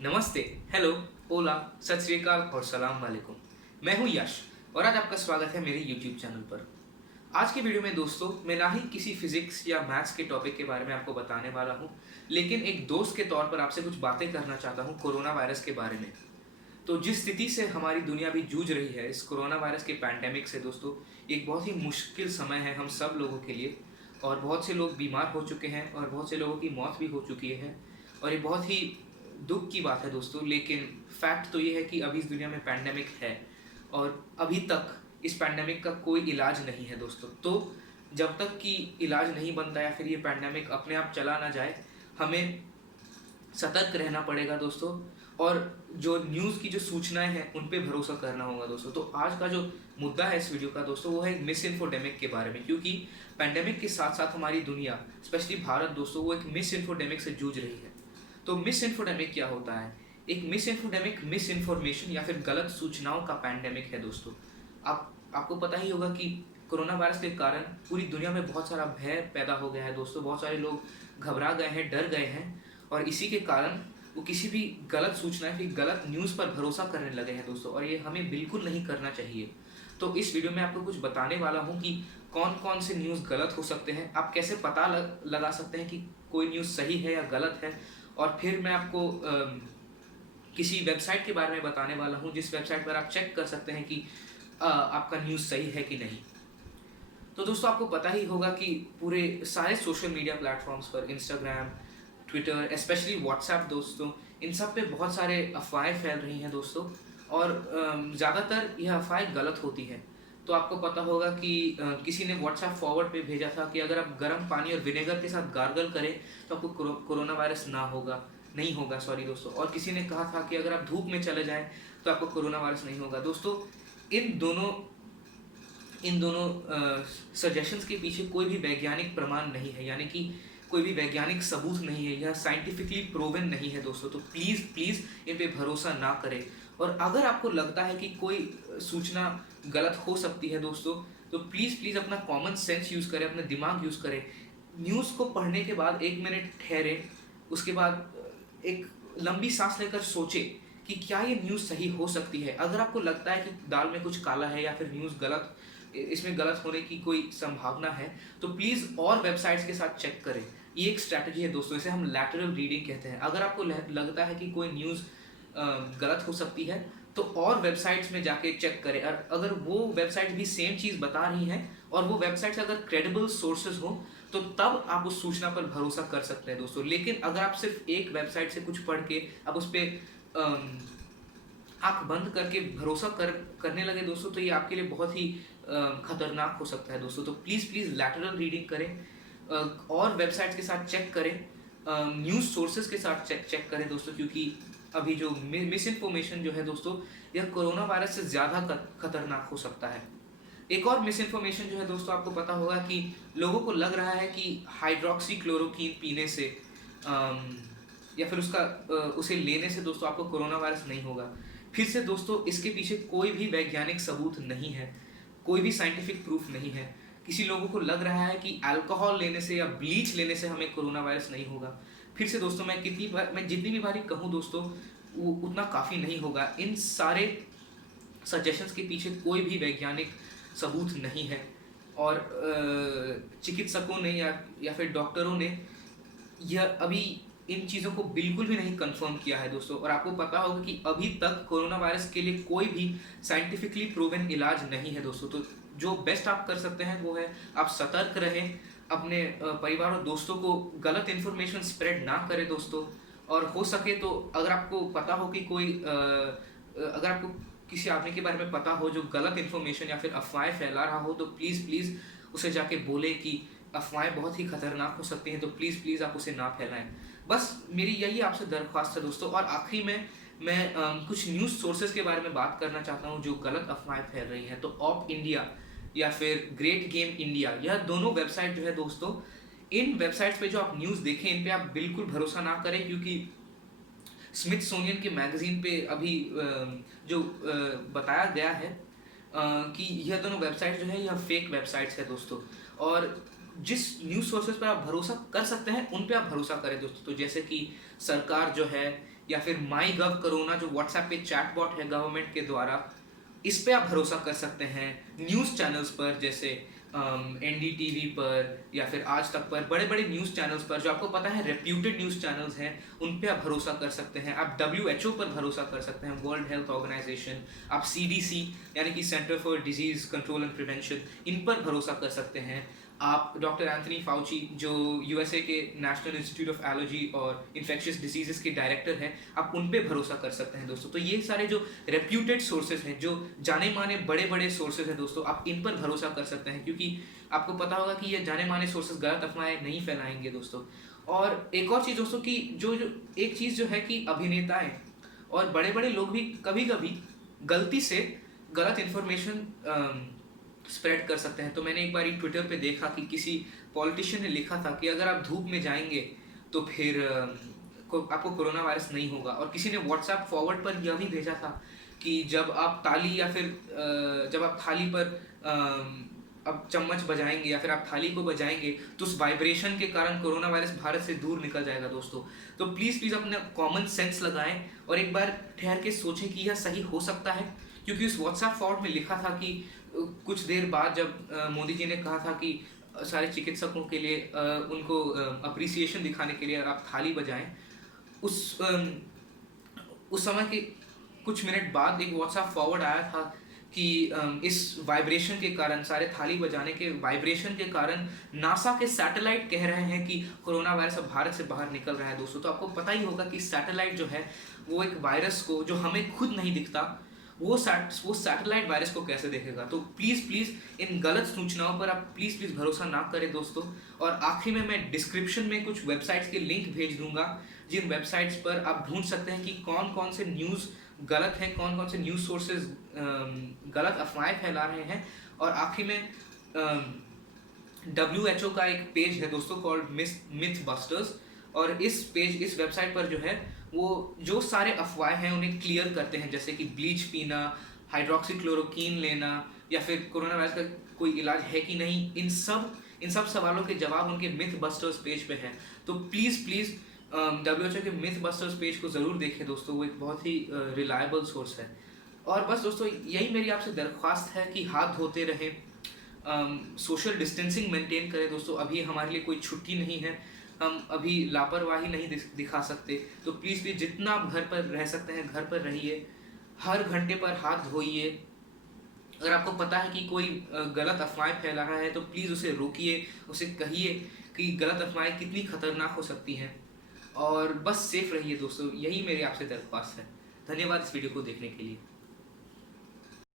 नमस्ते, हेलो, ओला, सत श्री अकाल और सलाम वालेकुम। मैं हूं यश और आज आपका स्वागत है मेरे यूट्यूब चैनल पर। आज की वीडियो में दोस्तों मैं ना ही किसी फिजिक्स या मैथ्स के टॉपिक के बारे में आपको बताने वाला हूं, लेकिन एक दोस्त के तौर पर आपसे कुछ बातें करना चाहता हूं कोरोना वायरस के बारे में। तो जिस स्थिति से हमारी दुनिया अभी जूझ रही है इस कोरोना वायरस के पैंडेमिक से दोस्तों, एक बहुत ही मुश्किल समय है हम सब लोगों के लिए। और बहुत से लोग बीमार हो चुके हैं और बहुत से लोगों की मौत भी हो चुकी है। और ये बहुत ही दुख की बात है दोस्तों, लेकिन फैक्ट तो ये है कि अभी इस दुनिया में पैंडेमिक है और अभी तक इस पैंडेमिक का कोई इलाज नहीं है दोस्तों। तो जब तक कि इलाज नहीं बनता या फिर ये पैंडेमिक अपने आप चला ना जाए, हमें सतर्क रहना पड़ेगा दोस्तों। और जो न्यूज़ की जो सूचनाएं हैं उन पे भरोसा करना होगा दोस्तों। तो आज का जो मुद्दा है इस वीडियो का दोस्तों वो है मिस इन्फोडेमिक के बारे में, क्योंकि पैंडेमिक के साथ साथ हमारी दुनिया स्पेशली भारत दोस्तों वो एक मिस इन्फोडेमिक से जूझ रही है। तो मिस इन्फोडेमिक क्या होता है? एक मिस इन्फोडेमिक मिस इन्फॉर्मेशन या फिर गलत सूचनाओं का पैंडेमिक है दोस्तों। आपको पता ही होगा कि कोरोना वायरस के कारण पूरी दुनिया में बहुत सारा भय पैदा हो गया है दोस्तों। बहुत सारे लोग घबरा गए हैं, डर गए हैं और इसी के कारण वो किसी भी गलत सूचना फिर गलत न्यूज़ पर भरोसा करने लगे हैं दोस्तों, और ये हमें बिल्कुल नहीं करना चाहिए। तो इस वीडियो में आपको कुछ बताने वाला हूँ कि कौन कौन से न्यूज़ गलत हो सकते हैं, आप कैसे पता लगा सकते हैं कि कोई न्यूज़ सही है या गलत है। और फिर मैं आपको किसी वेबसाइट के बारे में बताने वाला हूँ जिस वेबसाइट पर आप चेक कर सकते हैं कि आपका न्यूज़ सही है कि नहीं। तो दोस्तों आपको पता ही होगा कि पूरे सारे सोशल मीडिया प्लेटफॉर्म्स पर इंस्टाग्राम, ट्विटर, स्पेशली व्हाट्सएप दोस्तों, इन सब पे बहुत सारे अफवाहें फैल रही हैं दोस्तों। और ज़्यादातर यह अफवाहें गलत होती हैं। तो आपको पता होगा कि किसी ने व्हाट्सएप फॉरवर्ड पे भेजा था कि अगर आप गर्म पानी और विनेगर के साथ गार्गल करें तो आपको कोरोना वायरस नहीं होगा सॉरी दोस्तों। और किसी ने कहा था कि अगर आप धूप में चले जाएं तो आपको कोरोना वायरस नहीं होगा दोस्तों। इन दोनों इन दोनों सजेशंस के पीछे कोई भी वैज्ञानिक प्रमाण नहीं है, यानी कि कोई भी वैज्ञानिक सबूत नहीं है, यह साइंटिफिकली प्रूवन नहीं है दोस्तों। तो प्लीज़ प्लीज़ इन पे भरोसा ना करें। और अगर आपको लगता है कि कोई सूचना गलत हो सकती है दोस्तों, तो प्लीज़ प्लीज़ अपना कॉमन सेंस यूज़ करें, अपना दिमाग यूज़ करें। न्यूज़ को पढ़ने के बाद 1 मिनट ठहरें, उसके बाद एक लंबी सांस लेकर सोचें कि क्या ये न्यूज़ सही हो सकती है। अगर आपको लगता है कि दाल में कुछ काला है या फिर न्यूज़ गलत, इसमें गलत होने की कोई संभावना है, तो प्लीज़ और वेबसाइट्स के साथ चेक करें। ये एक स्ट्रैटेजी है दोस्तों, इसे हम लैटरल रीडिंग कहते हैं। अगर आपको लगता है कि कोई न्यूज़ गलत हो सकती है तो और वेबसाइट्स में जाके चेक करें। और अगर वो वेबसाइट भी सेम चीज़ बता रही हैं और वो वेबसाइट्स अगर क्रेडिबल सोर्सेज हो तो तब आप उस सूचना पर भरोसा कर सकते हैं दोस्तों। लेकिन अगर आप सिर्फ एक वेबसाइट से कुछ पढ़ के अब उस पर आँख बंद करके भरोसा करने लगे दोस्तों, तो ये आपके लिए बहुत ही खतरनाक हो सकता है दोस्तों। तो प्लीज़ प्लीज़ लैटरल रीडिंग करें, और वेबसाइट्स के साथ चेक करें, न्यूज़ सोर्सेज के साथ चेक करें दोस्तों, क्योंकि अभी जो मिस इन्फॉर्मेशन जो है दोस्तों, यह कोरोना वायरस से ज़्यादा खतरनाक हो सकता है। एक और मिस इन्फॉर्मेशन जो है दोस्तों, आपको पता होगा कि लोगों को लग रहा है कि हाइड्रोक्सी क्लोरोक्वीन पीने से या फिर उसे लेने से दोस्तों आपको कोरोना वायरस नहीं होगा। फिर से दोस्तों इसके पीछे कोई भी वैज्ञानिक सबूत नहीं है, कोई भी साइंटिफिक प्रूफ नहीं है। किसी लोगों को लग रहा है कि अल्कोहल लेने से या ब्लीच लेने से हमें कोरोना वायरस नहीं होगा। फिर से दोस्तों मैं जितनी भी बारी कहूँ दोस्तों वो उतना काफ़ी नहीं होगा। इन सारे सजेशंस के पीछे कोई भी वैज्ञानिक सबूत नहीं है। और चिकित्सकों ने या फिर डॉक्टरों ने यह अभी इन चीज़ों को बिल्कुल भी नहीं कंफर्म किया है दोस्तों। और आपको पता होगा कि अभी तक कोरोना वायरस के लिए कोई भी साइंटिफिकली प्रूवन इलाज नहीं है दोस्तों। तो जो बेस्ट आप कर सकते हैं वो है आप सतर्क रहें, अपने परिवार और दोस्तों को गलत इन्फॉर्मेशन स्प्रेड ना करें दोस्तों। और हो सके तो अगर आपको पता हो कि अगर आपको किसी आदमी के बारे में पता हो जो गलत इन्फॉर्मेशन या फिर अफवाहें फैला रहा हो, तो प्लीज़ प्लीज़ उसे जाके बोले कि अफवाहें बहुत ही खतरनाक हो सकती हैं, तो प्लीज़ प्लीज़ आप उसे ना फैलाएं। बस मेरी यही आपसे दरख्वास्त है दोस्तों। और आखिरी में मैं कुछ न्यूज़ सोर्सेज के बारे में बात करना चाहता हूँ जो गलत अफवाहें फैल रही हैं। तो ऑप इंडिया या फिर ग्रेट गेम इंडिया, यह दोनों वेबसाइट जो है दोस्तों, इन वेबसाइट्स पे जो आप न्यूज़ देखें इन पे आप बिल्कुल भरोसा ना करें, क्योंकि स्मिथसोनियन के मैगजीन पे अभी जो बताया गया है कि यह दोनों वेबसाइट जो है यह फेक वेबसाइट्स है दोस्तों। और जिस न्यूज़ सोर्सेज पर आप भरोसा कर सकते हैं उन पे आप भरोसा करें दोस्तों। तो जैसे कि सरकार जो है या फिर माई गव कोरोना जो व्हाट्सएप पे चैटबॉट है गवर्नमेंट के द्वारा, इस पे आप भरोसा कर सकते हैं। न्यूज़ चैनल्स पर जैसे NDTV पर या फिर आज तक पर, बड़े बड़े न्यूज़ चैनल्स पर जो आपको पता है रेप्यूटेड न्यूज़ चैनल्स हैं, उन पे आप भरोसा कर सकते हैं। आप WHO पर भरोसा कर सकते हैं, वर्ल्ड हेल्थ ऑर्गेनाइजेशन। आप CDC यानी कि Center for Disease Control and Prevention, इन पर भरोसा कर सकते हैं। आप डॉक्टर एंथनी फाउची जो USA के नेशनल इंस्टीट्यूट ऑफ एलर्जी और इन्फेक्शियस डिजीजेस के डायरेक्टर हैं, आप उन पे भरोसा कर सकते हैं दोस्तों। तो ये सारे जो रेप्यूटेड सोर्सेज हैं, जो जाने माने बड़े बड़े सोर्सेज हैं दोस्तों, आप इन पर भरोसा कर सकते हैं, क्योंकि आपको पता होगा कि ये जाने माने सोर्सेज गलत अफवाहें नहीं फैलाएंगे दोस्तों। और एक और चीज़ दोस्तों की जो जो एक चीज़ जो है कि अभिनेताएं और बड़े बड़े लोग भी कभी कभी गलती से गलत इन्फॉर्मेशन स्प्रेड कर सकते हैं। तो मैंने एक बार ट्विटर पे देखा कि किसी पॉलिटिशियन ने लिखा था कि अगर आप धूप में जाएंगे तो फिर आपको कोरोना वायरस नहीं होगा। और किसी ने व्हाट्सएप फॉरवर्ड पर यह भी भेजा था कि जब आप ताली या फिर जब आप थाली पर अब चम्मच बजाएंगे या फिर आप थाली को बजाएंगे तो उस वाइब्रेशन के कारण कोरोना वायरस भारत से दूर निकल जाएगा दोस्तों। तो प्लीज़ अपना कॉमन सेंस लगाएं और एक बार ठहर के सोचें कि यह सही हो सकता है, क्योंकि उस व्हाट्सएप फॉरवर्ड में लिखा था कि कुछ देर बाद जब मोदी जी ने कहा था कि सारे चिकित्सकों के लिए उनको अप्रिसिएशन दिखाने के लिए आप थाली बजाएं, उस समय के कुछ मिनट बाद एक व्हाट्सएप फॉरवर्ड आया था कि इस वाइब्रेशन के कारण, सारे थाली बजाने के वाइब्रेशन के कारण नासा के सैटेलाइट कह रहे हैं कि कोरोना वायरस अब भारत से बाहर निकल रहा है दोस्तों। तो आपको पता ही होगा कि सैटेलाइट जो है वो एक वायरस को, जो हमें खुद नहीं दिखता, वो सैटेलाइट वायरस को कैसे देखेगा। तो प्लीज़ इन गलत सूचनाओं पर आप प्लीज़ भरोसा ना करें दोस्तों। और आखिर में मैं डिस्क्रिप्शन में कुछ वेबसाइट्स के लिंक भेज दूंगा, जिन वेबसाइट्स पर आप ढूंढ सकते हैं कि कौन कौन से न्यूज़ गलत हैं, कौन कौन से न्यूज़ सोर्सेज गलत अफवाहें फैला रहे हैं। और आखिर में WHO का एक पेज है दोस्तों कॉल्ड मिथ बस्टर्स, और इस वेबसाइट पर जो है वो जो सारे अफवाहें हैं उन्हें क्लियर करते हैं, जैसे कि ब्लीच पीना, हाइड्रोक्सीक्लोरोक्वीन लेना या फिर कोरोना वायरस का कोई इलाज है कि नहीं, इन सब सवालों के जवाब उनके मिथ बस्टर्स पेज पे हैं। तो प्लीज़ WHO के मिथ बस्टर्स पेज को ज़रूर देखें दोस्तों, वो एक बहुत ही रिलायबल सोर्स है। और बस दोस्तों यही मेरी आपसे दरख्वास्त है कि हाथ धोते रहें, सोशल डिस्टेंसिंग मेंटेन करें दोस्तों। अभी हमारे लिए कोई छुट्टी नहीं है, हम अभी लापरवाही नहीं दिखा सकते। तो प्लीज़ जितना आप घर पर रह सकते हैं घर पर रहिए, हर घंटे पर हाथ धोइए। अगर आपको पता है कि कोई गलत अफवाहें फैला रहा है तो प्लीज़ उसे रोकिए, उसे कहिए कि गलत अफवाहें कितनी खतरनाक हो सकती हैं। और बस सेफ रहिए दोस्तों, यही मेरी आपसे दरख्वास्त है। धन्यवाद इस वीडियो को देखने के लिए।